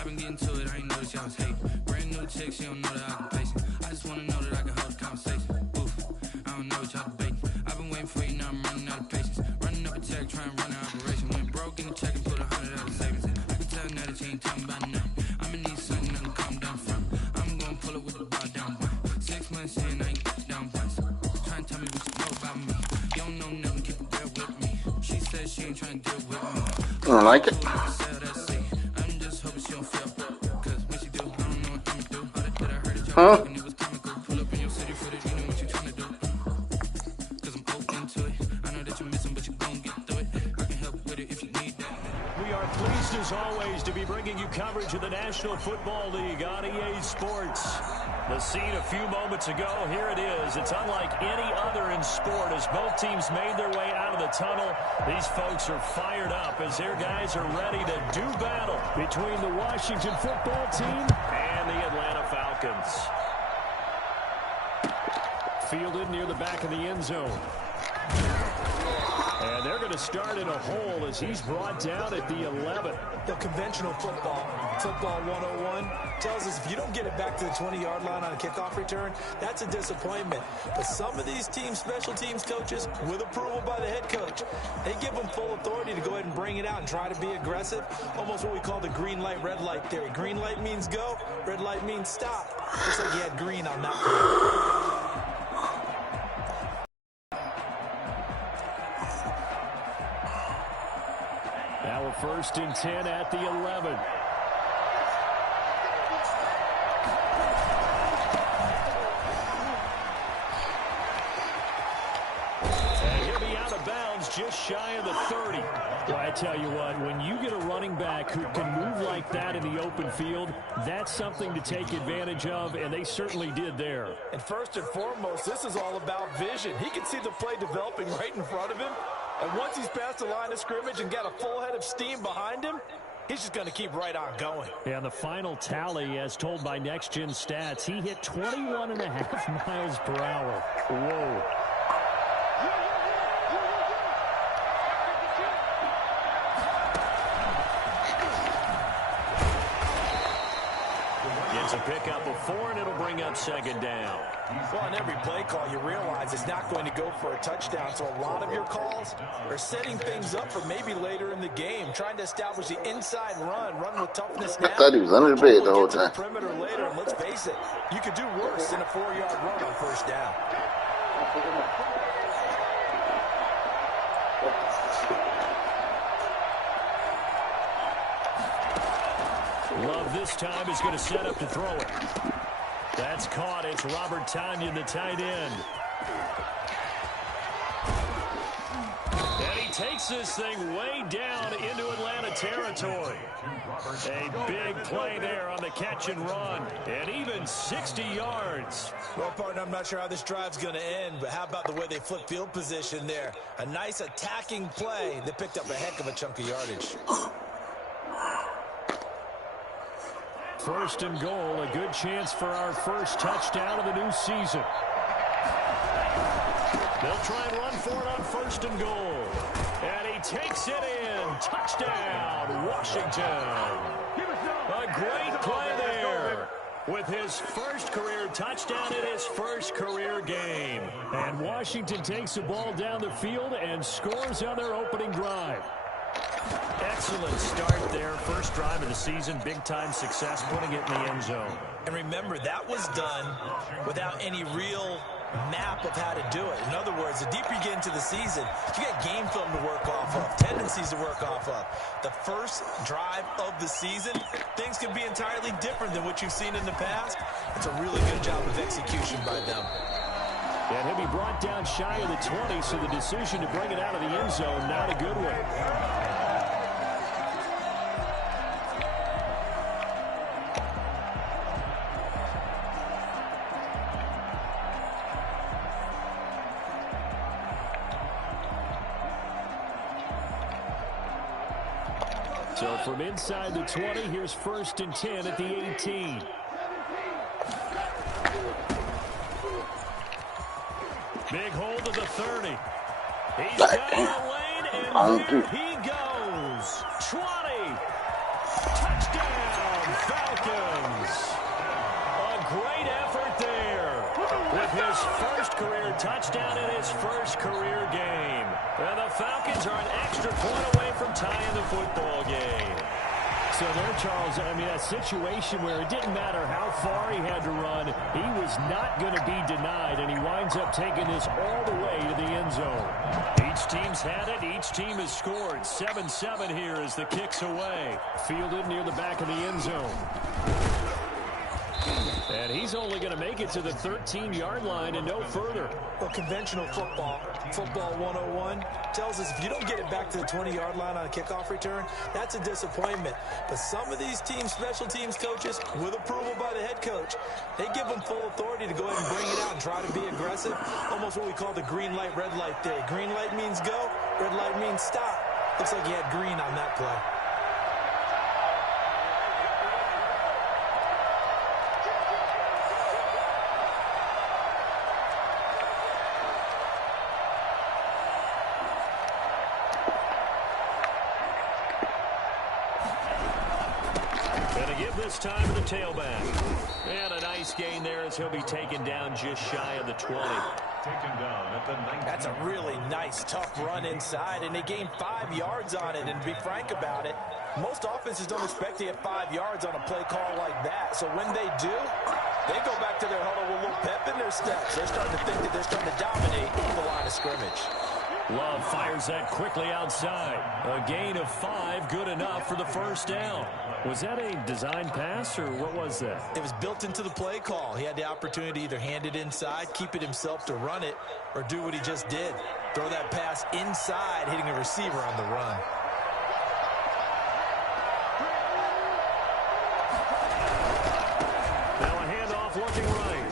I've been getting to it, I ain't noticed y'all was hating. Brand new chick, she don't know that I can patient. I just wanna know that I can hold a conversation. Oof, I don't know what y'all debating. I've been waiting for you, now I'm running out of patience. Running up a check, trying to run an operation. Went broke in the check and put $100 out of savings in. I can tell now that you ain't talking about nothing. I'ma need something I can calm down from. I'm gonna pull it with the bar down one. 6 months in, I ain't down once. Trying to tell me what you know about me. You don't know nothing, keep it real with me. She said she ain't trying to deal with me. I don't like it. I'm just hoping she don't feel. Cause when she do, I don't know what I'ma do. All that I heard it, y'all Huh? talking, it was comical. Pull up in your city footage, you know what you trying to do. Cause I'm open to it. I know that you're missing, but you gon' get through it. I can help with it if you need that. We are pleased as always to be bringing you coverage of the National Football League on EA Sports. The scene a few moments ago, here it is. It's unlike any other in sport as both teams made their way out of the tunnel. These folks are fired up as their guys are ready to do battle between the Washington football team and the Atlanta Falcons. Fielded near the back of the end zone. And they're going to start in a hole as he's brought down at the 11. The conventional football 101, tells us if you don't get it back to the 20-yard line on a kickoff return, that's a disappointment. But some of these special teams coaches, with approval by the head coach, they give them full authority to go ahead and bring it out and try to be aggressive. Almost what we call the green light, red light theory. Green light means go, red light means stop. Just like you had green on that play. Now a 1st and 10 at the 11. And he'll be out of bounds just shy of the 30. Well, I tell you what, when you get a running back who can move like that in the open field, that's something to take advantage of, and they certainly did there. And first and foremost, this is all about vision. He can see the play developing right in front of him. And once he's past the line of scrimmage and got a full head of steam behind him, he's just going to keep right on going. And the final tally, as told by Next Gen Stats, he hit 21.5 miles per hour. Whoa. Gets a pickup of 4, and it'll bring up 2nd down. Well, on every play call, you realize it's not going to go for a touchdown. So a lot of your calls are setting things up for maybe later in the game, trying to establish the inside run with toughness now. I thought he was under the bed the whole time. Perimeter later, and let's face it, you could do worse than a 4-yard run on 1st down. Love this time is going to set up to throw it. That's caught. It's Robert Tonyan, the tight end. And he takes this thing way down into Atlanta territory. A big play there on the catch and run. And even 60 yards. Well, partner, I'm not sure how this drive's going to end, but how about the way they flip field position there? A nice attacking play that picked up a heck of a chunk of yardage. 1st and goal, a good chance for our first touchdown of the new season. They'll try and run for it on 1st and goal. And he takes it in. Touchdown, Washington. A great play there with his first career touchdown in his first career game. And Washington takes the ball down the field and scores on their opening drive. Excellent start there. First drive of the season. Big-time success, putting it in the end zone. And remember, that was done without any real map of how to do it. In other words, the deeper you get into the season, you got game film to work off of, tendencies to work off of. The first drive of the season, things can be entirely different than what you've seen in the past. It's a really good job of execution by them. And he'll be brought down shy of the 20, so the decision to bring it out of the end zone, not a good one. So from inside the 20, here's 1st and 10 at the 18. Big hold of the 30. He's got the lane, and there he goes. 20. Touchdown, Falcons. A great effort there with his first career touchdown in his first career game. And the Falcons are an extra point away from tying the football game. So there, Charles, I mean, a situation where it didn't matter how far he had to run, he was not going to be denied, and he winds up taking this all the way to the end zone. Each team's had it. Each team has scored. 7-7 here as the kick's away. Fielded near the back of the end zone. And he's only going to make it to the 13-yard line and no further. Well, conventional football 101, tells us if you don't get it back to the 20-yard line on a kickoff return, that's a disappointment. But some of these teams, special teams coaches, with approval by the head coach, they give them full authority to go ahead and bring it out and try to be aggressive. Almost what we call the green light, red light theory. Green light means go, red light means stop. Looks like he had green on that play. This time to the tailback. And a nice gain there as he'll be taken down just shy of the 20. Taken down at the 19. That's a really nice, tough run inside, and they gained 5 yards on it. And to be frank about it, most offenses don't expect to get 5 yards on a play call like that. So when they do, they go back to their huddle with a little pep in their steps. They're starting to think that they're starting to dominate the line of scrimmage. Love fires that quickly outside. A gain of 5, good enough for the first down. Was that a design pass, or what was that? It was built into the play call. He had the opportunity to either hand it inside, keep it himself to run it, or do what he just did. Throw that pass inside, hitting a receiver on the run. Now a handoff looking right.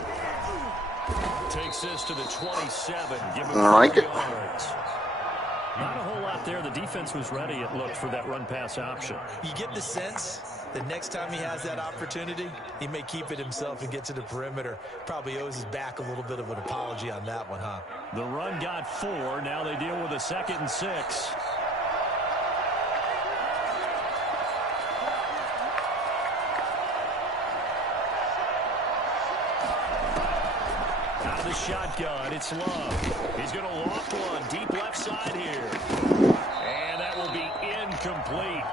Takes this to the 27. Give him 5 yards. Not a whole lot there. The defense was ready, it looked, for that run-pass option. You get the sense that next time he has that opportunity, he may keep it himself and get to the perimeter. Probably owes his back a little bit of an apology on that one, huh? The run got 4. Now they deal with a 2nd and 6. Out of the shotgun, it's Love. He's going to loft one deep left side here. And that will be incomplete.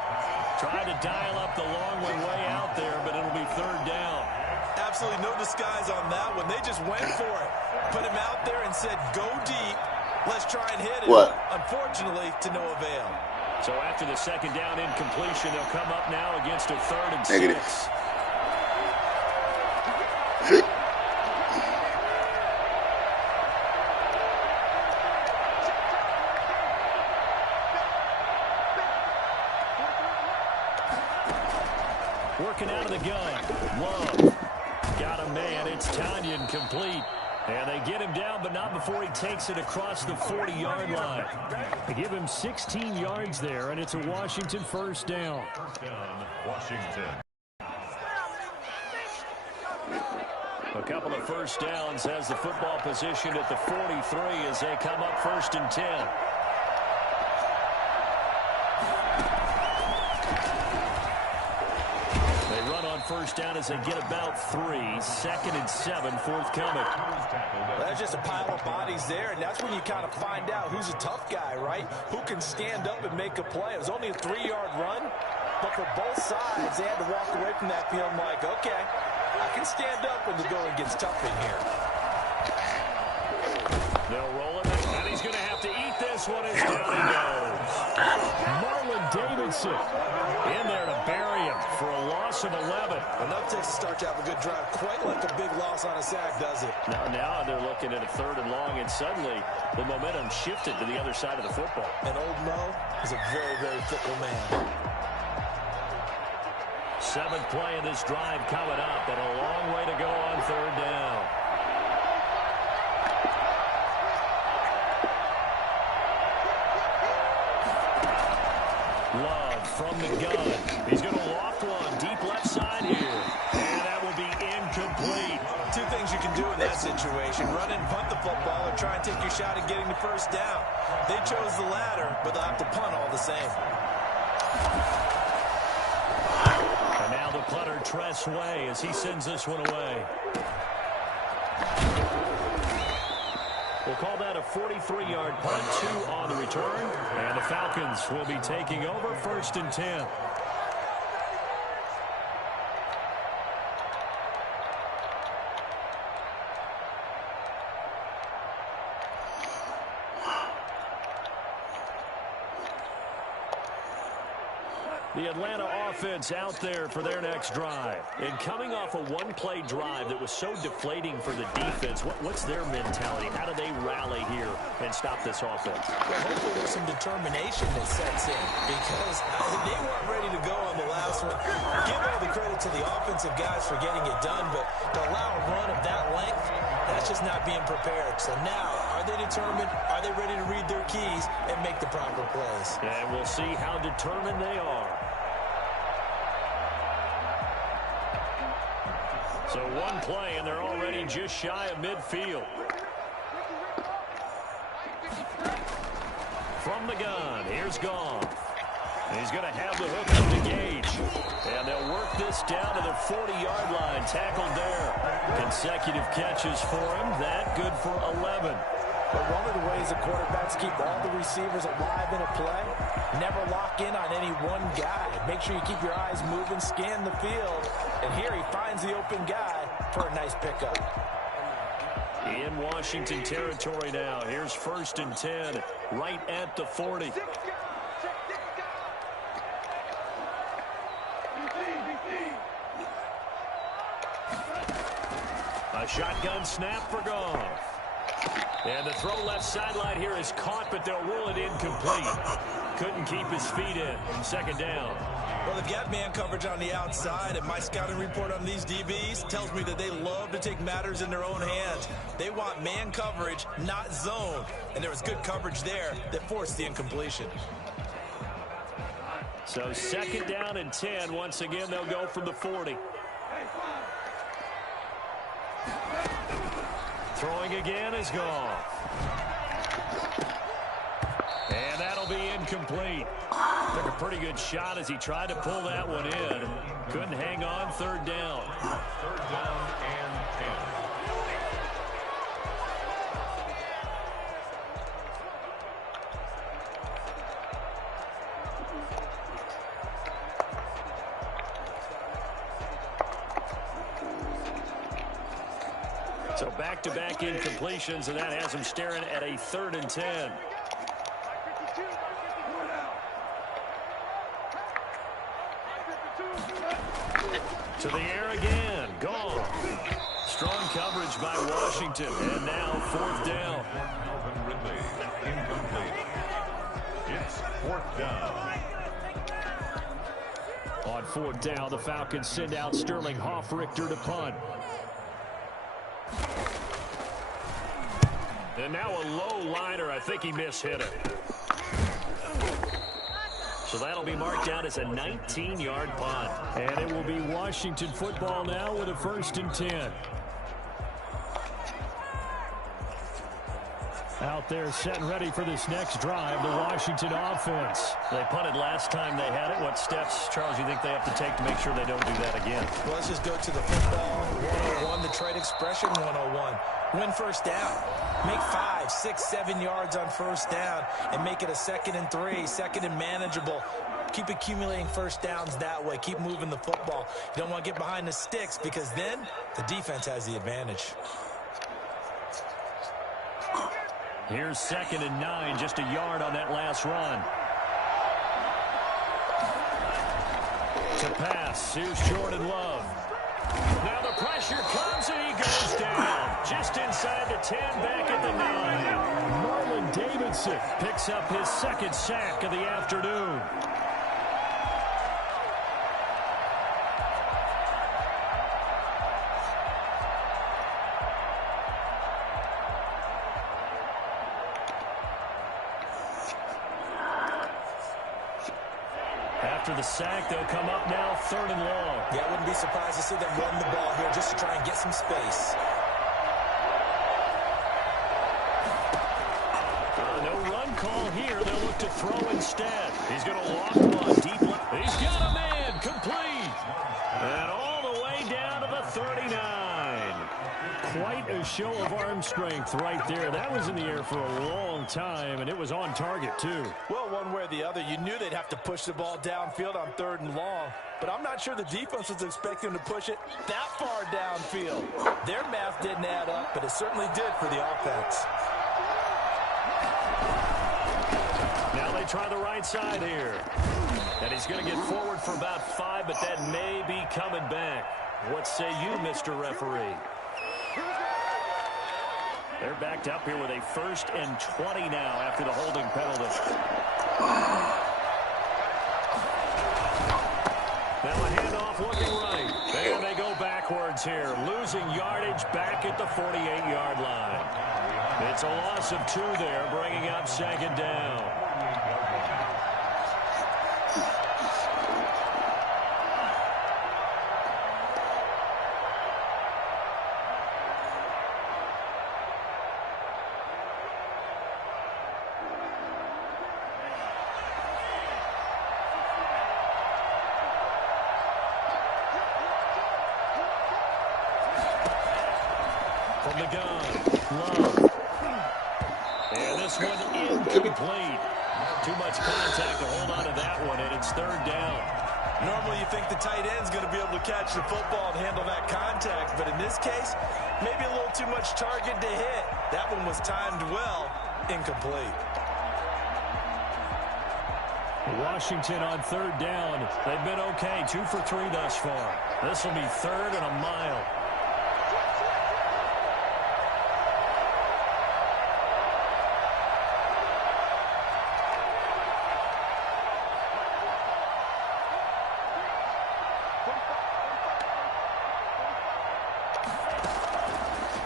Tried to dial up the long way out there, but it'll be 3rd down. Absolutely no disguise on that one. They just went for it. Put him out there and said, go deep. Let's try and hit it. What? Unfortunately, to no avail. So after the 2nd down incompletion, they'll come up now against a 3rd and 6. Negative. Working out of the gun. Love. Got a man. It's Tanyan complete. And they get him down, but not before he takes it across the 40-yard line. They give him 16 yards there, and it's a Washington 1st down. First down, Washington. A couple of 1st downs has the football position at the 43 as they come up 1st and 10. First down as they get about 3. 2nd and 7 forthcoming. That's just a pile of bodies there, and that's when you kind of find out who's a tough guy, right? Who can stand up and make a play. It was only a 3-yard run, but for both sides, they had to walk away from that field like, okay, I can stand up when the going gets tough in here. They'll roll it, and he's going to have to eat this one as down he goes. Marlon Davidson in there to bury him for a loss of 11. Enough to start to have a good drive. Quite like a big loss on a sack, does it? Now they're looking at a 3rd and long, and suddenly the momentum shifted to the other side of the football. And old Mo is a very, very fickle man. 7th play of this drive coming up, and a long way to go on 3rd down. Love from the gun. He's going to loft one deep left side here. And that will be incomplete. 2 things you can do in that situation. Run and punt the football or try and take your shot at getting the 1st down. They chose the latter, but they'll have to punt all the same. And now the punter Tress Way as he sends this one away. We'll call that a 43-yard punt, 2 on the return. And the Falcons will be taking over 1st and 10. The Atlanta offense out there for their next drive. And coming off a one-play drive that was so deflating for the defense, what's their mentality? How do they rally here and stop this offense? Well, hopefully there's some determination that sets in because they weren't ready to go on the last one. Give all the credit to the offensive guys for getting it done, but to allow a run of that length, that's just not being prepared. So now, are they determined? Are they ready to read their keys and make the proper plays? And we'll see how determined they are. So one play, and they're already just shy of midfield. From the gun, here's Goff. He's going to have the hook up to Gage. And they'll work this down to the 40-yard line. Tackled there. Consecutive catches for him. That good for 11. But one of the ways the quarterbacks keep all the receivers alive in a play, never lock in on any one guy. Make sure you keep your eyes moving, scan the field. And here he finds the open guy for a nice pickup. In Washington territory now. Here's 1st and 10, right at the 40. A shotgun snap for Goff. And the throw left sideline here is caught, but they'll rule it incomplete. Couldn't keep his feet in. 2nd down. Well, they've got man coverage on the outside, and my scouting report on these DBs tells me that they love to take matters in their own hands. They want man coverage, not zone. And there was good coverage there that forced the incompletion. So 2nd down and 10. Once again, they'll go from the 40. Throwing again is Goff. And that'll be incomplete. Took a pretty good shot as he tried to pull that one in. Couldn't hang on. 3rd down. 3rd down and 10. So back-to-back incompletions, and that has him staring at a 3rd and 10. To the air again. Gone. Strong coverage by Washington. And now 4th down. Calvin Ridley, incomplete. It's 4th down. On 4th down, the Falcons send out Sterling Hoffrichter to punt. And now a low liner. I think he mishit it. So that'll be marked down as a 19-yard punt. And it will be Washington football now with a 1st and 10. Out there set and ready for this next drive, the Washington offense. They punted last time they had it. What steps, Charles, you think they have to take to make sure they don't do that again? Well, let's just go to the football 101, the trade expression 101. Win 1st down. Make 5, 6, 7 yards on 1st down and make it a 2nd and 3, 2nd and manageable. Keep accumulating 1st downs that way. Keep moving the football. You don't want to get behind the sticks because then the defense has the advantage. Here's 2nd and 9, just a yard on that last run. To pass, here's Jordan Love. Now the pressure comes and he goes down. Just inside the 10, back at the 9. Marlon Davidson picks up his 2nd sack of the afternoon. After the sack, they'll come up now 3rd and long. Yeah, I wouldn't be surprised to see them run the ball here just to try and get some space. No run call here. They'll look to throw instead. He's going to loft one deep left. He's got a man complete. And all the show of arm strength right there. That was in the air for a long time, and it was on target, too. Well, one way or the other, you knew they'd have to push the ball downfield on 3rd and long, but I'm not sure the defense was expecting them to push it that far downfield. Their math didn't add up, but it certainly did for the offense. Now they try the right side here. And he's going to get forward for about 5, but that may be coming back. What say you, Mr. Referee? They're backed up here with a 1st and 20 now after the holding penalty. Now a handoff looking right. And they go backwards here, losing yardage back at the 48-yard line. It's a loss of 2 there, bringing up 2nd down. From the gun, Love. And this one incomplete. Too much contact to hold on to that one, and it's 3rd down. Normally you think the tight end's going to be able to catch the football and handle that contact, but in this case, maybe a little too much target to hit. That one was timed well, incomplete. Washington on 3rd down. They've been okay, 2 for 3 thus far. This will be 3rd and a mile.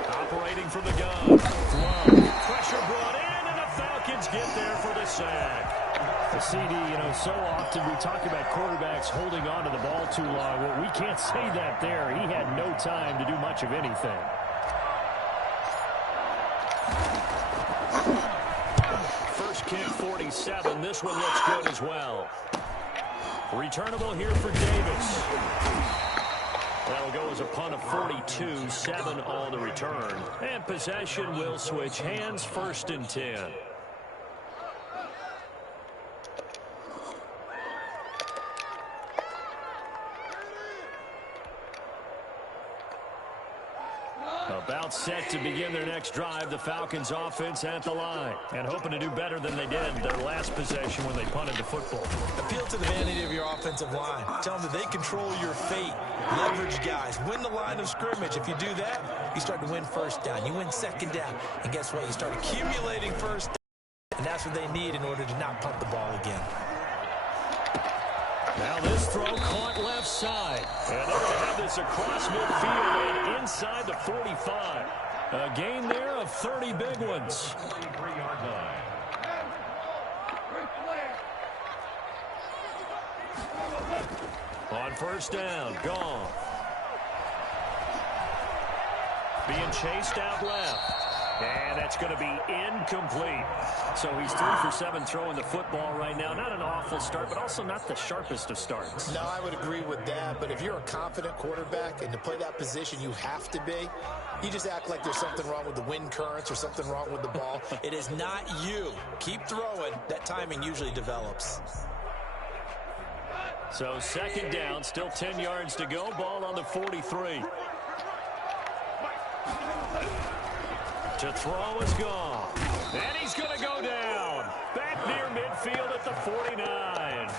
Operating from the gun. Pressure brought in, and the Falcons get there for the sack. The CD, so often we talk about quarterbacks holding on to the ball too long. Well, we can't say that there. He had no time to do much of anything. First kick, 47. This one looks good as well. Returnable here for Davis. That'll go as a punt of 42, 7 on the return. And possession will switch hands, 1st and 10. About set to begin their next drive, the Falcons offense at the line. And hoping to do better than they did their last possession when they punted the football. Appeal to the vanity of your offensive line. Tell them that they control your fate. Leverage guys. Win the line of scrimmage. If you do that, you start to win 1st down. You win 2nd down. And guess what? You start accumulating 1st down. And that's what they need in order to not punt the ball again. Now this throw caught left side. And they're going to have this across midfield and inside the 45. A gain there of 30 big ones. On 1st down, gone. Being chased out left. And that's going to be incomplete. So he's 3 for 7 throwing the football right now. Not an awful start, but also not the sharpest of starts. No, I would agree with that. But if you're a confident quarterback and to play that position you have to be, you just act like there's something wrong with the wind currents or something wrong with the ball. It is not you. Keep throwing. That timing usually develops. So 2nd down, still 10 yards to go. Ball on the 43. To throw is gone. And he's going to go down. Back near midfield at the 49.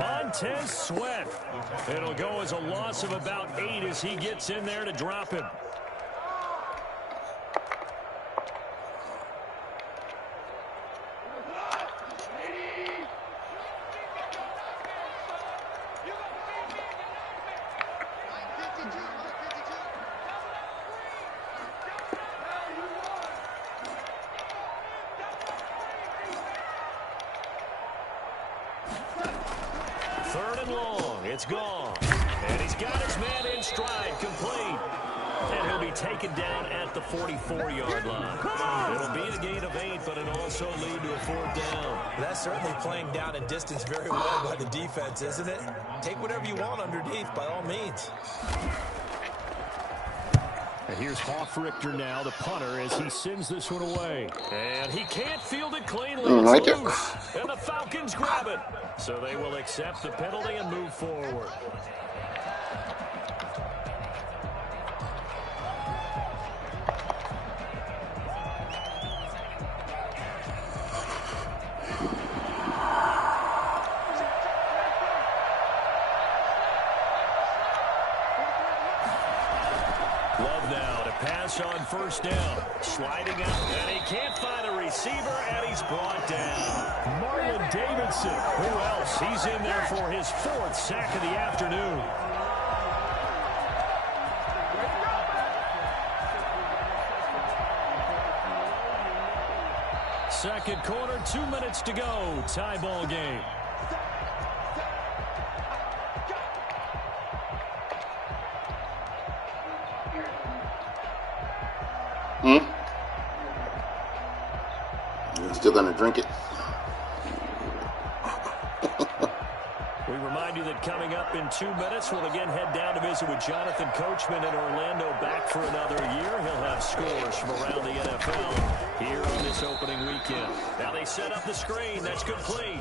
Montez Sweat. It'll go as a loss of about 8 as he gets in there to drop him. It's gone. And he's got his man in stride, complete. And he'll be taken down at the 44-yard line. It'll be a gain of 8, but it'll also lead to a 4th down. That's certainly playing down in distance very well by the defense, isn't it? Take whatever you want underneath, by all means. And here's Hoff-Richter now, the punter, as he sends this one away. And he can't field it cleanly. Like it. And the Falcons grab it. So they will accept the penalty and move forward. On first down, sliding out, and he can't find a receiver, and he's brought down. Marlon Davidson, who else? He's in there for his 4th sack of the afternoon. Second quarter, 2 minutes to go. Tie ball game. You're still gonna drink it. We remind you that coming up in 2 minutes, we'll again head down to visit with Jonathan Coachman in Orlando, back for another year. He'll have scores from around the NFL here on this opening weekend. Now they set up the screen. That's complete.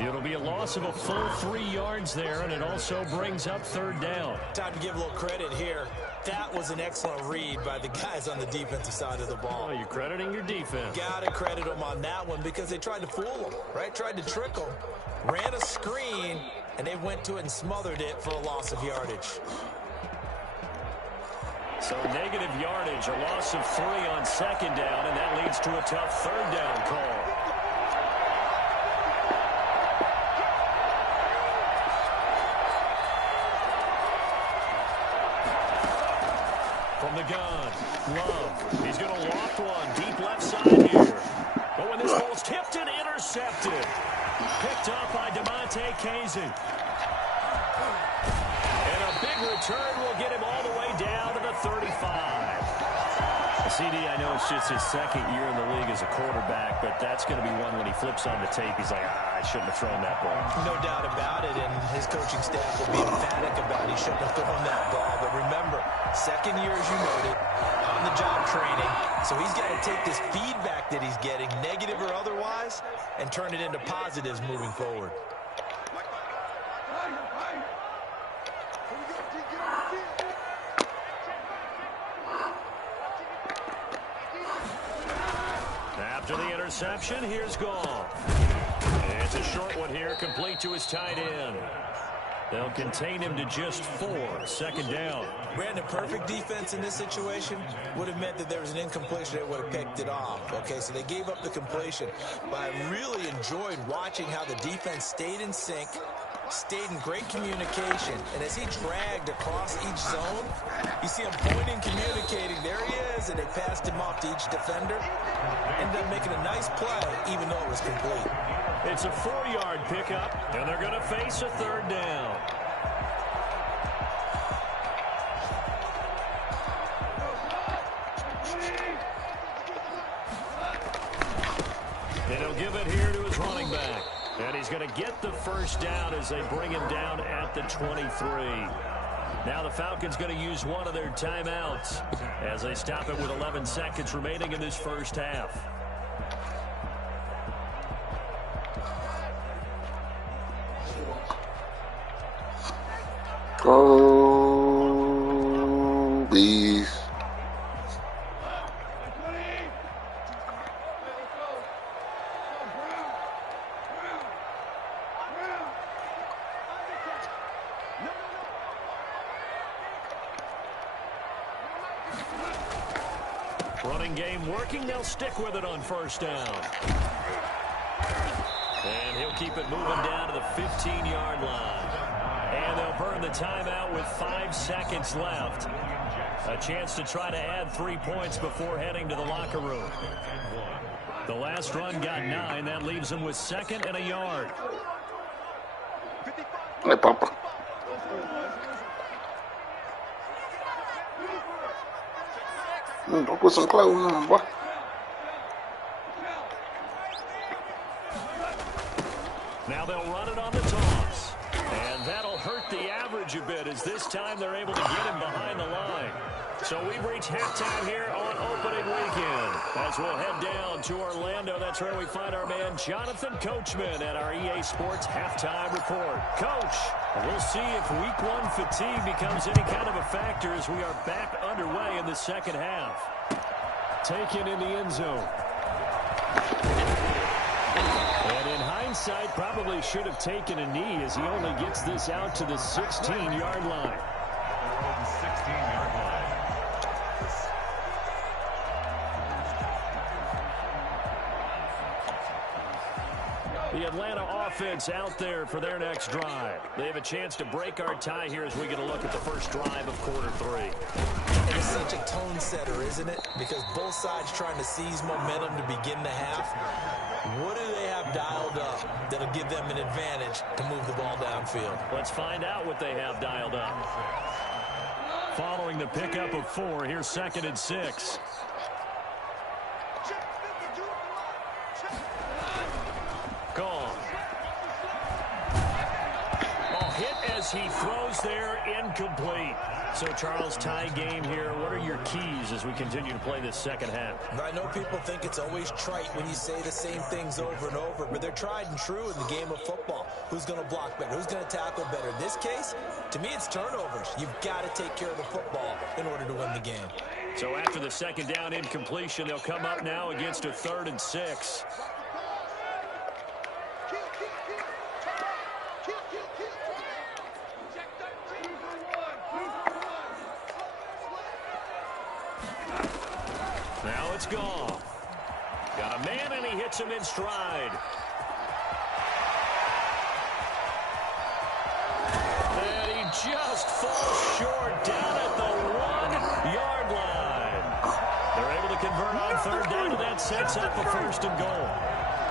It'll be a loss of a full 3 yards there, and it also brings up third down. Time to give a little credit here. That was an excellent read by the guys on the defensive side of the ball. Oh, you're crediting your defense. Got to credit them on that one because they tried to fool them, right? Tried to trick them. Ran a screen, and they went to it and smothered it for a loss of yardage. So negative yardage, a loss of 3 on second down, and that leads to a tough third down call. From the gun, Love. He's going to loft one deep left side here. But when this ball's tipped and intercepted. Picked up by DeMonte Kazee. And a big return will get him all the way down to the 35. CD, I know it's just his second year in the league as a quarterback, but that's going to be one when he flips on the tape. He's like, I shouldn't have thrown that ball. No doubt about it, and his coaching staff will be emphatic about he shouldn't have thrown that ball. But remember, second year, as you noted, on-the-job training. So he's got to take this feedback that he's getting, negative or otherwise, and turn it into positives moving forward. After the interception, here's Goff. It's a short one here, complete to his tight end. They'll contain him to just 4, second down. Brandon, perfect defense in this situation would have meant that there was an incompletion that would have picked it off. Okay, so they gave up the completion. But I really enjoyed watching how the defense stayed in sync, stayed in great communication. And as he dragged across each zone, you see him pointing, communicating. There he is, and they passed him off to each defender. Ended up making a nice play, even though it was complete. It's a 4-yard pickup, and they're going to face a third down. And he'll give it here to his running back. And he's going to get the first down as they bring him down at the 23. Now the Falcons going to use one of their timeouts as they stop it with 11 seconds remaining in this first half. Oh, bees. Running game working. They'll stick with it on first down. And he'll keep it moving down to the 15-yard line. And they'll burn the timeout with 5 seconds left. A chance to try to add 3 points before heading to the locker room. The last run got 9. That leaves them with 2nd and a yard. Hey, Papa. Go put some clothes on, boy. Now they'll run it on the toss. And that'll hurt the average a bit, as this time they're able to get him behind the line. So we've reached halftime here on opening weekend. As we'll head down to Orlando, that's where we find our man Jonathan Coachman at our EA Sports Halftime Report. Coach, we'll see if Week 1 fatigue becomes any kind of a factor as we are back underway in the second half. Taken in the end zone. And in hindsight, probably should have taken a knee as he only gets this out to the 16-yard line. 16-yard line. The Atlanta offense out there for their next drive. They have a chance to break our tie here as we get a look at the first drive of quarter 3. And it's such a tone setter, isn't it? Because both sides trying to seize momentum to begin the half. What do they have dialed up that'll give them an advantage to move the ball downfield? Let's find out what they have dialed up. Following the pickup of 4, here's 2nd and 6. Gone. Oh, hit as he throws there, incomplete. So, Charles, tie game here. What are your keys as we continue to play this second half? I know people think it's always trite when you say the same things over and over, but they're tried and true in the game of football. Who's going to block better? Who's going to tackle better? In this case, to me, it's turnovers. You've got to take care of the football in order to win the game. So after the second down incompletion, they'll come up now against a 3rd and 6. Now it's gone. Got a man, and he hits him in stride. And he just falls short down at the 1-yard line. They're able to convert on 3rd down, and that sets up a 1st and goal.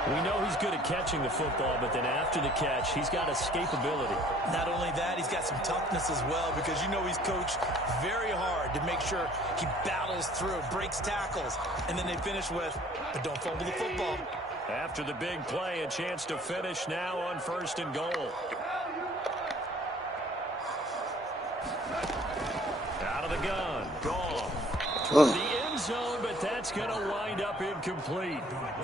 We know he's good at catching the football, but then after the catch, he's got escapability. Not only that, he's got some toughness as well, because you know he's coached very hard to make sure he battles through, breaks tackles, and then they finish with, but don't fumble the football. After the big play, a chance to finish now on 1st and goal. Out of the gun, gone. Toward the end zone, but that's going to wind up incomplete.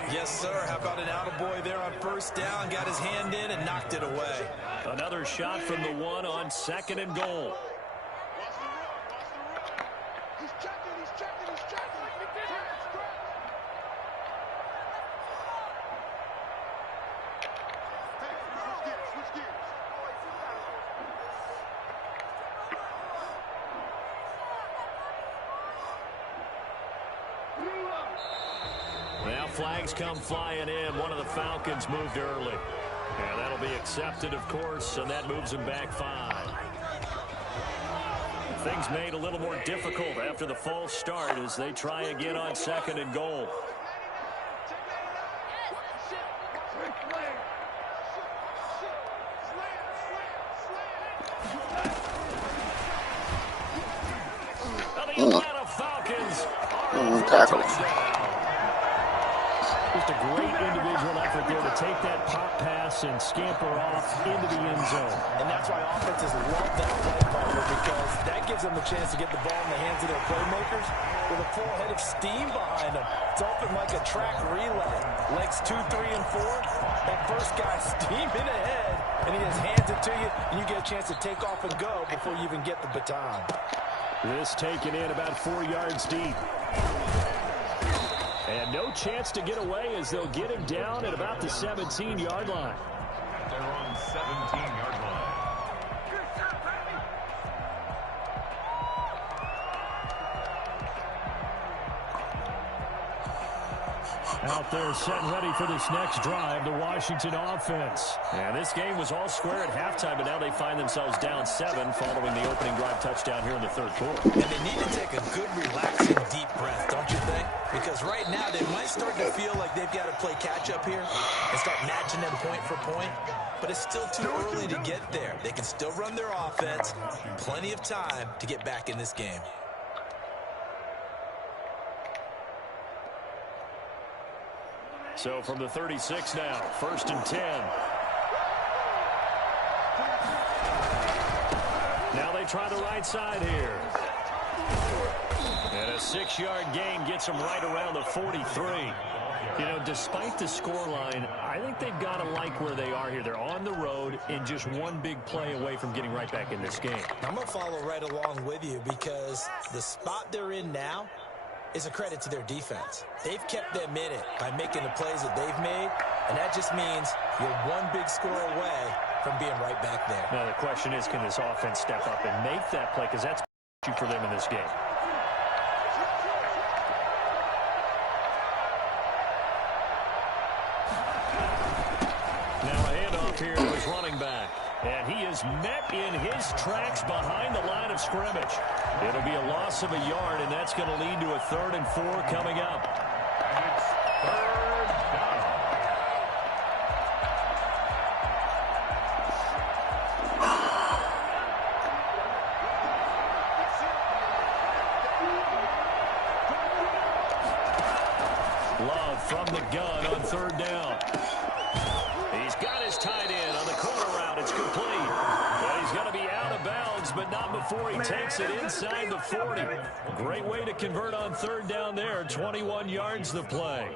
Yes, sir. How about an attaboy there on 1st down? Got his hand in and knocked it away. Another shot from the 1 on 2nd and goal. Now flags come flying in. One of the Falcons moved early. And that'll be accepted, of course, and that moves him back 5. Things made a little more difficult after the false start as they try again on 2nd and goal. The Atlanta Falcons are tackling. Just a great individual effort there to take that pop pass and scamper off into the end zone. And that's why offenses love that play, partner, because that gives them the chance to get the ball in the hands of their playmakers with a full head of steam behind them. It's open like a track relay. Legs 2, 3, and 4. That first guy steaming ahead, and he just hands it to you, and you get a chance to take off and go before you even get the baton. This taken in about 4 yards deep. And no chance to get away as they'll get him down at about the 17-yard line. They're on 17-yard line. Out there set ready for this next drive, the Washington offense. And this game was all square at halftime, but now they find themselves down 7 following the opening drive touchdown here in the 3rd quarter. And they need to take a good, relaxing, deep breath, don't you think? Because right now they might start to feel like they've got to play catch-up here and start matching them point for point. But it's still too early to get there. They can still run their offense. Plenty of time to get back in this game. So from the 36 now, 1st and 10. Now they try the right side here. And a 6-yard gain gets them right around the 43. You know, despite the scoreline, I think they've got to like where they are here. They're on the road and just one big play away from getting right back in this game. I'm going to follow right along with you because the spot they're in now is a credit to their defense. They've kept them in it by making the plays that they've made, and that just means you're one big score away from being right back there. Now the question is, can this offense step up and make that play, because that's for them in this game. Here to his running back, and he is met in his tracks behind the line of scrimmage. It'll be a loss of a yard, and that's going to lead to a 3rd and 4 coming up. It's 3rd down. Love from the gun on 3rd down. He's got his tight end on the corner route. It's complete. But he's going to be out of bounds, but not before he takes it inside the 40. Great way to convert on 3rd down there. 21 yards the play.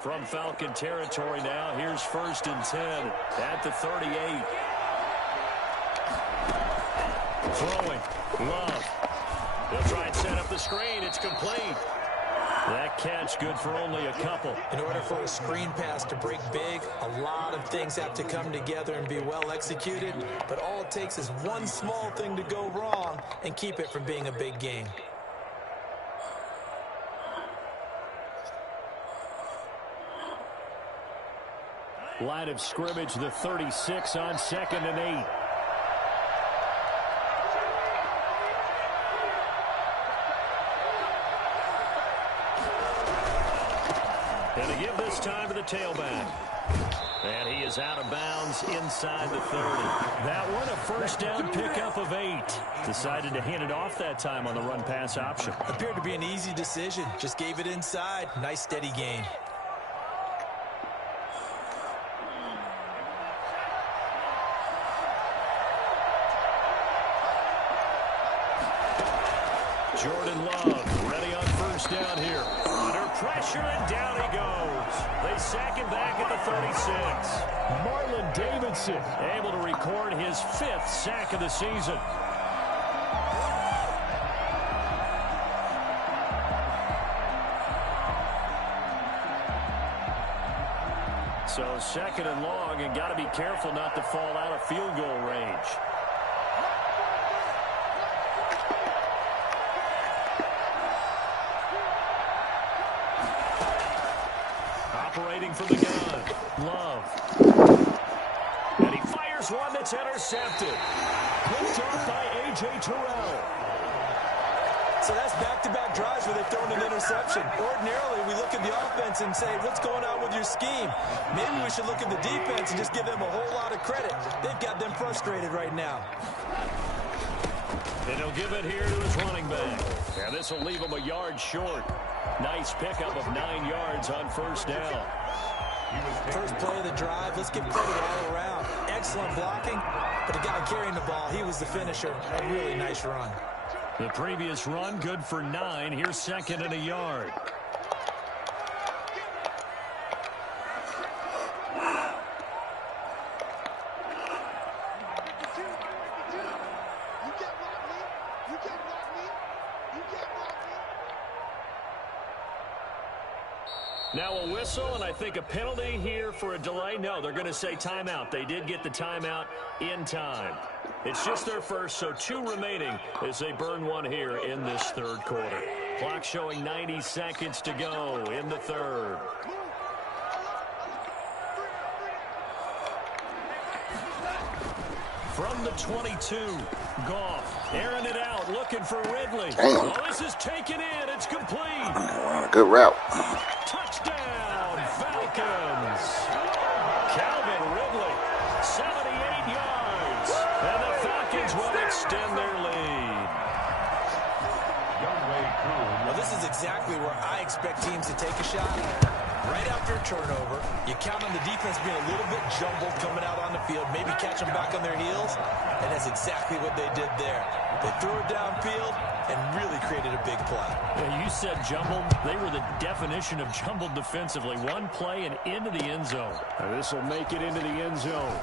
From Falcon territory now, here's 1st and 10 at the 38. Throwing. Love. They'll try and set up the screen. It's complete. That catch good for only a couple. In order for a screen pass to break big, a lot of things have to come together and be well executed. But all it takes is one small thing to go wrong and keep it from being a big game. Line of scrimmage, the 36 on 2nd and 8. And to give this time to the tailback. And he is out of bounds inside the 30. That one, a 1st down pickup of 8. Decided to hand it off that time on the run-pass option. Appeared to be an easy decision. Just gave it inside. Nice, steady gain. Jordan Love ready on 1st down here. Under pressure, and down he goes. They sack him back at the 36. Marlon Davidson able to record his 5th sack of the season. So 2nd and long, and got to be careful not to fall out of field goal range. Operating from the gun. Love. And he fires one that's intercepted. Picked off by A.J. Terrell. So that's back-to-back drives where they've thrown an interception. Ordinarily, we look at the offense and say, what's going on with your scheme? Maybe we should look at the defense and just give them a whole lot of credit. They've got them frustrated right now. And he'll give it here to his running back. And this will leave him a yard short. Nice pickup of 9 yards on 1st down. First play of the drive. Let's give credit all around. Excellent blocking, but the guy carrying the ball, he was the finisher. A really nice run. The previous run good for 9. Here's 2nd and a yard. Now a whistle, and I think a penalty here for a delay. No, they're going to say timeout. They did get the timeout in time. It's just their first, so 2 remaining as they burn one here in this 3rd quarter. Clock showing 90 seconds to go in the 3rd. From the 22, Goff airing it out, looking for Ridley. Damn. Oh, this is taken in. It's complete. Wow, good route. Touchdown, Falcons. Calvin Ridley, 78 yards. And the Falcons will extend their lead. Well, this is exactly where I expect teams to take a shot. right after a turnover. You count on the defense being a little bit jumbled coming out on the field, maybe catch them back on their heels, and that's exactly what they did there. They threw it downfield and really created a big play. Yeah, you said jumbled. They were the definition of jumbled defensively. One play and into the end zone. This will make it into the end zone.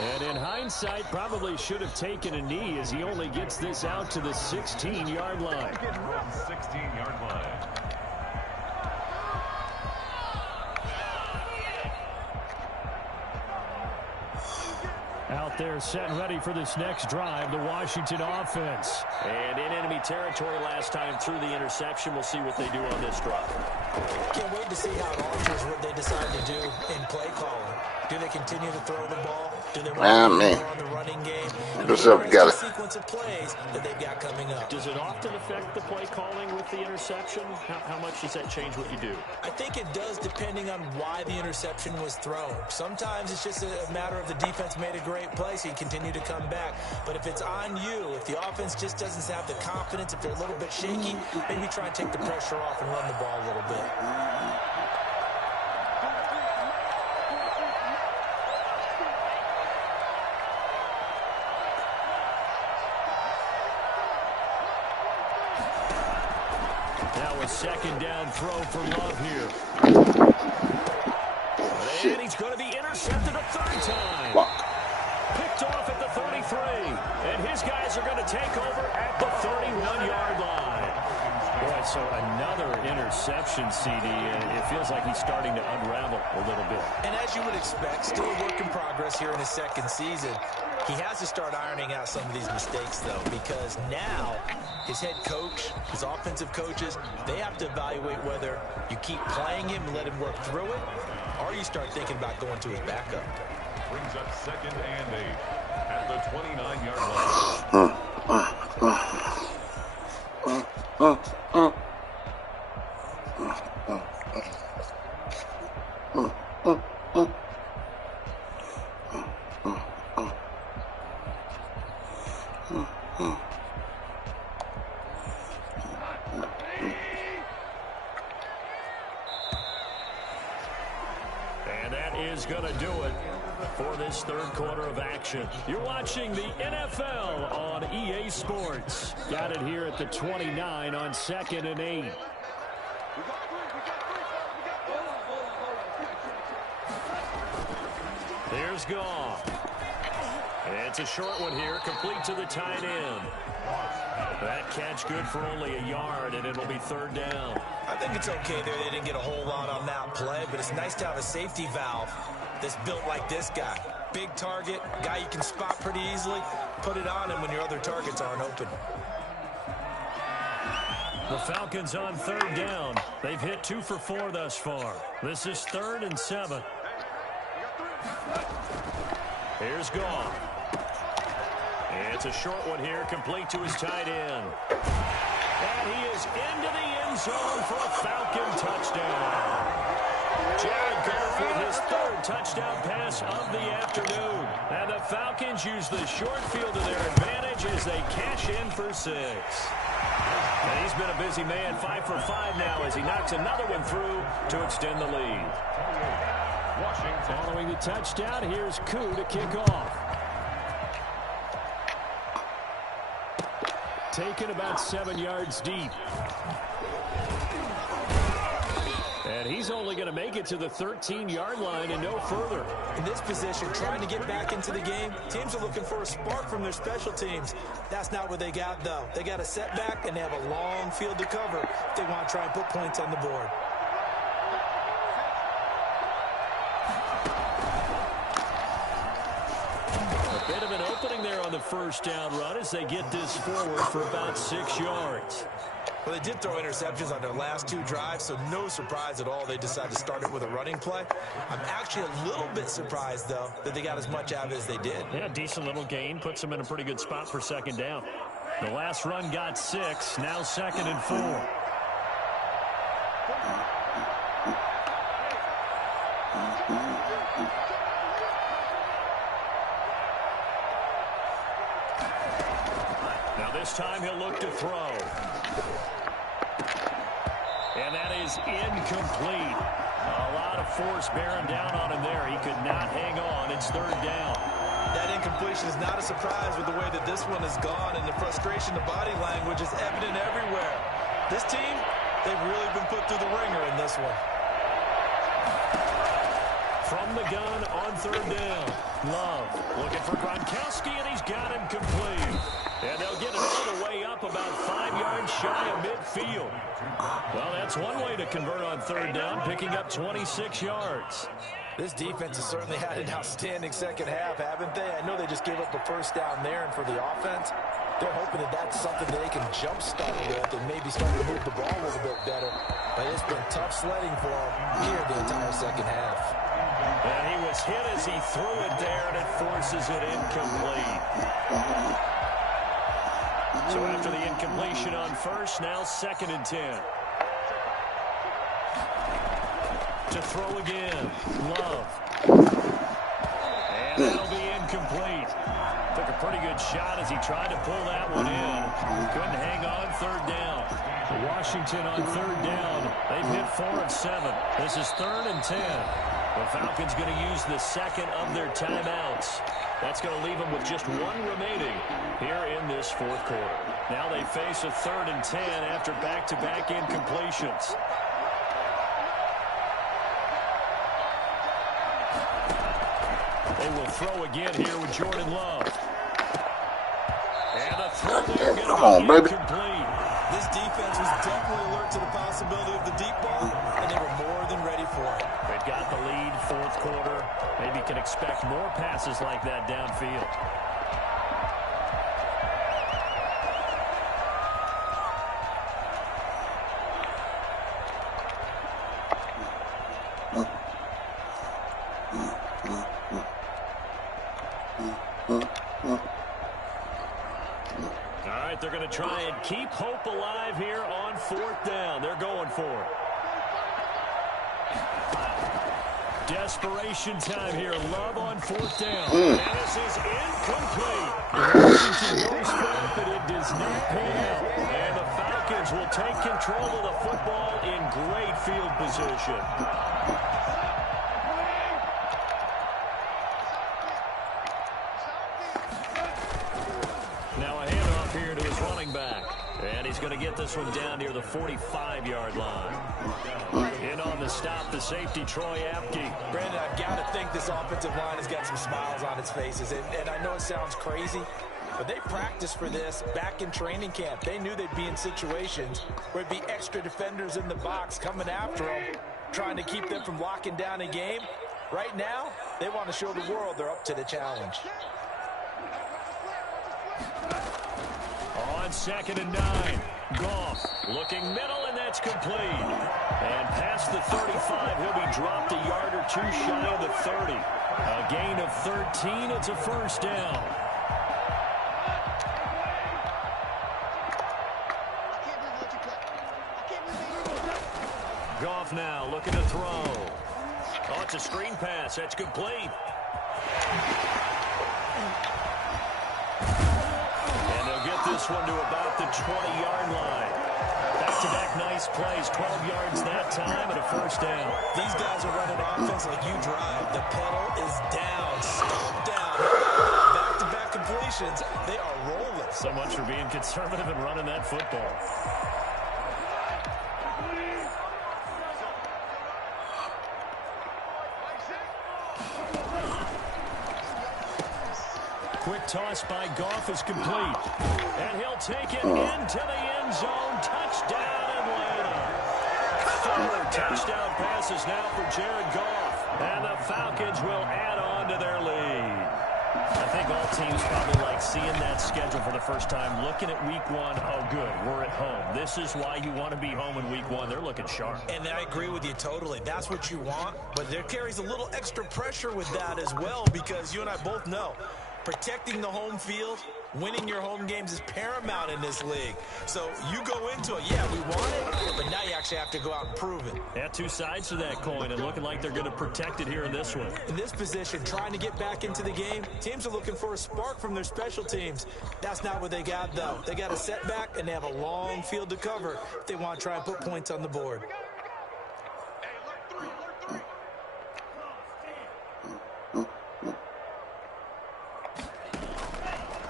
And in hindsight, probably should have taken a knee as he only gets this out to the 16-yard line. 16-yard line. Out there set and ready for this next drive, the Washington offense. And in enemy territory last time through the interception. We'll see what they do on this drive. Can't wait to see how it alters what they decide to do in play calling. Do they continue to throw the ball? Do they want to more on the running game? What's up, you got it? Sequence of plays that they've got coming up. Does it often affect the play calling with the interception? How much does that change what you do? I think it does depending on why the interception was thrown. Sometimes it's just a matter of the defense made a great play, so you continue to come back. But if it's on you, if the offense just doesn't have the confidence, if they're a little bit shaky, maybe try and take the pressure off and run the ball a little bit. Now a second down throw for Love here. And he's going to be intercepted a third time. Picked off at the 33. And his guys are going to take over at the 31-yard line. Boy, so another interception, CD. It feels like he's starting to unravel a little bit. And as you would expect, still a work in progress here in his second season. He has to start ironing out some of these mistakes, though, because now his head coach, his offensive coaches, they have to evaluate whether you keep playing him and let him work through it, or you start thinking about going to his backup. Brings up 2nd and 8 at the 29-yard And that is going to do it for this third quarter of action. You're watching the NFL on EA Sports. Got it here at the 29 on 2nd and 8. Here's Goff. It's a short one here, complete to the tight end. That catch good for only a yard, and it'll be 3rd down. I think it's okay there. They didn't get a whole lot on that play, but it's nice to have a safety valve that's built like this guy. Big target, guy you can spot pretty easily. Put it on him when your other targets aren't open. The Falcons on 3rd down. They've hit 2 for 4 thus far. This is 3rd and 7. Here's Goff. It's a short one here, complete to his tight end. And he is into the end zone for a Falcon touchdown. Jared Goff with his 3rd touchdown pass of the afternoon. And the Falcons use the short field to their advantage as they cash in for 6. And he's been a busy man, 5 for 5 now as he knocks another one through to extend the lead. Following the touchdown, here's Koo to kick off. Taken about 7 yards deep. And he's only going to make it to the 13-yard line and no further. In this position, trying to get back into the game, teams are looking for a spark from their special teams. That's not what they got, though. They got a setback, and they have a long field to cover if they want to try and put points on the board. A bit of an opening there on the first down run as they get this forward for about 6 yards. Well, they did throw interceptions on their last 2 drives, so no surprise at all they decided to start it with a running play. I'm actually a little bit surprised, though, that they got as much out of it as they did. Yeah, decent little gain. Puts them in a pretty good spot for 2nd down. The last run got 6. Now 2nd and 4. Now this time he'll look to throw. And that is incomplete. A lot of force bearing down on him there. He could not hang on. It's third down. That incompletion is not a surprise with the way that this one has gone, and the frustration, the body language is evident everywhere. This team, they've really been put through the ringer in this one. From the gun on third down. Love looking for Gronkowski, and he's got him complete. And they'll get it all the way up about 5 yards shy of midfield. Well, that's one way to convert on third down, picking up 26 yards. This defense has certainly had an outstanding second half, haven't they? I know they just gave up a first down there, and for the offense, they're hoping that that's something that they can jumpstart with and maybe start to move the ball a little bit better. But it's been tough sledding for them here the entire second half. And he was hit as he threw it there, and it forces it incomplete. So after the incompletion on first, now 2nd and 10. To throw again. Love. And that'll be incomplete. Took a pretty good shot as he tried to pull that one in. Couldn't hang on third down. Washington on third down. They've hit 4 of 7. This is 3rd and 10. The Falcons going to use the second of their timeouts. That's going to leave them with just 1 remaining here in this 4th quarter. Now they face a 3rd and 10 after back-to-back incompletions. They will throw again here with Jordan Love. And a throw there going to be incomplete. This defense was definitely alert to the possibility of the deep ball, and they were more than ready for it. They've got the lead, 4th quarter. Maybe can expect more passes like that downfield. All right, they're going to try and keep hope alive here on 4th down. They're going for it. Desperation time here. Love on 4th down. And this is incomplete. Washington goes for it, but it does not pay out. And the Falcons will take control of the football in great field position. Now a handoff here to his running back. And he's going to get this one down near the 45-yard line. In on the stop, the safety, Troy Apke. Brandon, I've got to think this offensive line has got some smiles on its faces. And I know it sounds crazy, but they practiced for this back in training camp. They knew they'd be in situations where it'd be extra defenders in the box coming after them, trying to keep them from locking down a game. Right now, they want to show the world they're up to the challenge. On 2nd and 9, Goff looking middle, and that's complete. And past the 35, he'll be dropped a yard or 2 shy of the 30. A gain of 13, it's a first down. Goff now looking to throw. Oh, it's a screen pass, that's complete. This one to about the 20-yard line. Back-to-back nice plays, 12 yards that time, and a first down. These guys are running offense like you drive. The pedal is down, stomped down. Back-to-back completions, they are rolling. So much for being conservative and running that football. Quick toss by Goff is complete. And he'll take it into the end zone. Touchdown, Atlanta. 4 touchdown passes now for Jared Goff. And the Falcons will add on to their lead. I think all teams probably like seeing that schedule for the first time. Looking at week 1, oh good, we're at home. This is why you want to be home in week 1. They're looking sharp. And I agree with you totally. That's what you want. But there carries a little extra pressure with that as well, because you and I both know Protecting the home field, winning your home games is paramount in this league. So you go into it, yeah, we want it, but now you actually have to go out and prove it. Yeah, two sides to that coin, and looking like they're going to protect it here in this one. In this position, trying to get back into the game, teams are looking for a spark from their special teams. That's not what they got, though. They got a setback, and they have a long field to cover if they want to try and put points on the board.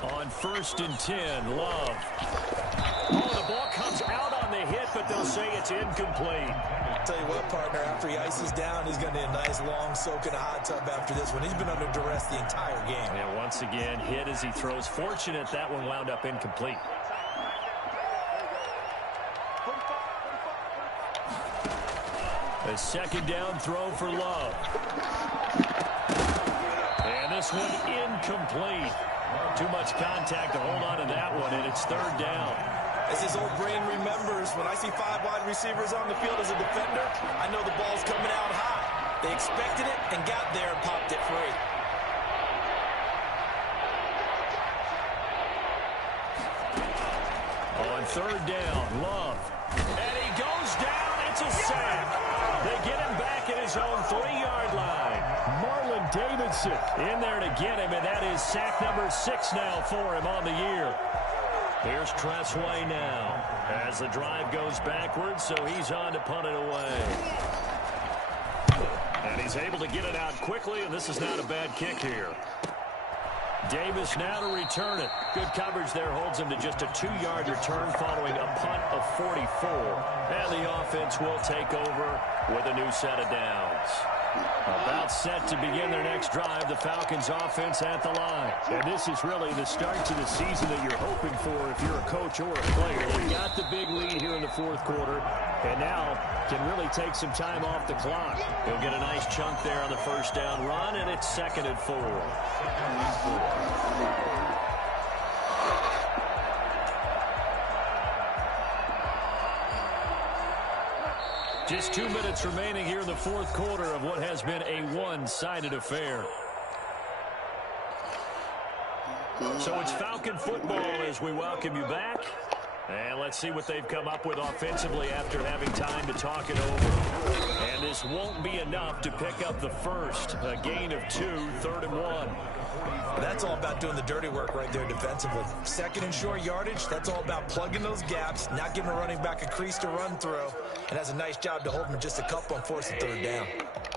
On 1st and 10, Love. Oh, the ball comes out on the hit, but they'll say it's incomplete. Tell you what, partner, after he ices down, he's going to need a nice long soak in a hot tub after this one. He's been under duress the entire game. And once again, hit as he throws. Fortunate that one wound up incomplete. A second down throw for Love. And this one incomplete. Too much contact to hold on to that one, and it's 3rd down. As his old brain remembers, when I see 5 wide receivers on the field as a defender, I know the ball's coming out high. They expected it and got there and popped it free. On 3rd down, Love. And he goes down. It's a sack. They get him back at his own 3-yard line. Marlon Davidson in there to get him, and that is sack number 6 now for him on the year. Here's Tressway now as the drive goes backwards, so he's on to punt it away. And he's able to get it out quickly, and this is not a bad kick here. Davis now to return it. Good coverage there holds him to just a 2-yard return following a punt of 44. And the offense will take over with a new set of downs. About set to begin their next drive, the Falcons offense at the line. And this is really the start to the season that you're hoping for if you're a coach or a player. They got the big lead here in the 4th quarter, and now can really take some time off the clock. He'll get a nice chunk there on the 1st down run, and it's 2nd and 4. Just 2 minutes remaining here in the 4th quarter of what has been a one-sided affair. So it's Falcon football as we welcome you back. And let's see what they've come up with offensively after having time to talk it over. And this won't be enough to pick up the first. A gain of 2, 3rd and 1. That's all about doing the dirty work right there defensively. 2nd and short yardage, that's all about plugging those gaps, not giving a running back a crease to run through, and has a nice job to hold him just a couple on 4th and 3rd down.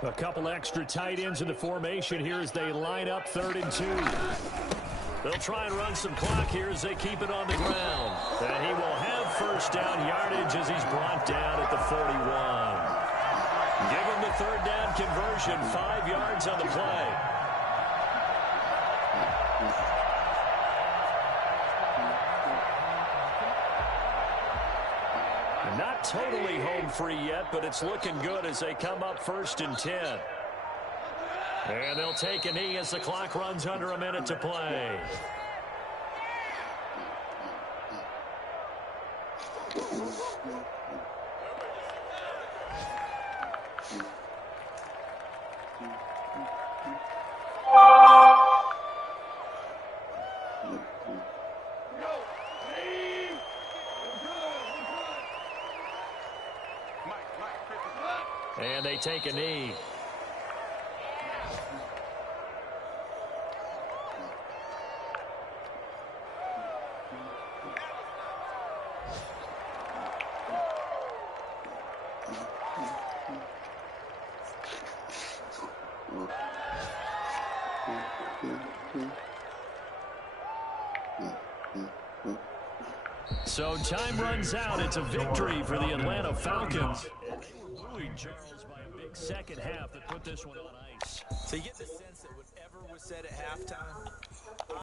A couple extra tight ends in the formation here as they line up 3rd and 2. They'll try and run some clock here as they keep it on the ground. And he will have 1st down yardage as he's brought down at the 41. Give him the 3rd down conversion, 5 yards on the play. Not totally home free yet, but it's looking good as they come up 1st and 10. And they'll take a knee as the clock runs under a minute to play. And they take a knee. So time runs out. It's a victory for the Atlanta Falcons. Louis Charles by a big second half that put this one on ice. So you get the sense that whatever was said at halftime,